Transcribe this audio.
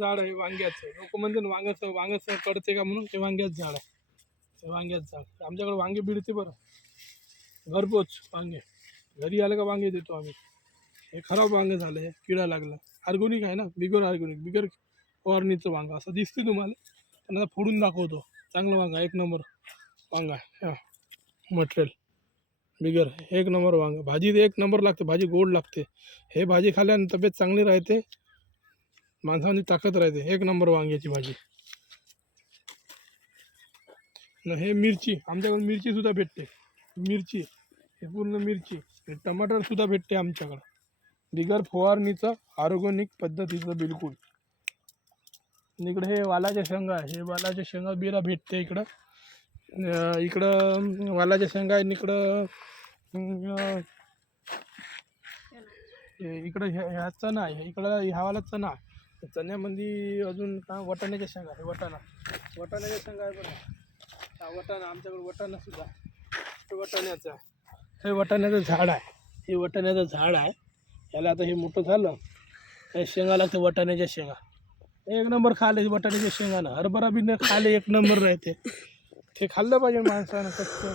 झाड आहे वांग्याचं. लोक म्हणतात वांग्याचं पडते का म्हणून. ते वांग्याचं झाड आहे. ते वांग्याचं झाड आमच्याकडे वांगे बिडते बरं, घरपोच वांगे. घरी आलं का वांगे देतो आम्ही. हे खराब वांगे झालं, हे किडा लागला. ऑर्गॅनिक आहे ना, बिगर फवारणीचं वांगा असं दिसते तुम्हाला. पण आता फोडून दाखवतो. चांगलं वांगा, एक नंबर वांगा आहे. मटेरियल बिगर एक नंबर वांगा. भाजी एक नंबर लागते, भाजी गोड लागते. हे भाजी खाल्ल्याने तब्येत चांगली राहते, माणसाची ताकद राहते. एक नंबर वांग्याची भाजी. न हे मिरची, आमच्याकडे मिरची सुद्धा भेटते. मिरची, हे पूर्ण मिरची. हे टमाटर सुद्धा भेटते आमच्याकडं, बिगर फवारणीचं, ऑर्गॅनिक पद्धतीचं बिलकुल. इकडे हे वालाच्या शेंगा आहे. हे वालाच्या शेंगा बिरा भेटते इकडं. इकडं वालाच्या शेंगा आहे. इकडं इकडं ह्या चणा आहे. इकडं ह्यावाला चणा आहे. चण्यामध्ये अजून काय वटाण्याच्या शेंगा आहे. वटाण्याच्या शेंगा आहे बरं. हा वटाणा, आमच्याकडे वटाणा सुद्धा. हे वटाण्याचं आहे. हे वटाण्याचं झाड आहे. हे वटाण्याचं झाड आहे. याला आता हे मोठं झालं, हे शेंगा लागते वटाण्याच्या शेंगा. एक नंबर खाले वटाण्याच्या शेंगानं. हरभरा बी न खाले एक नंबर राहते. ते खाल्लं पाहिजे माणसानं कच्चं.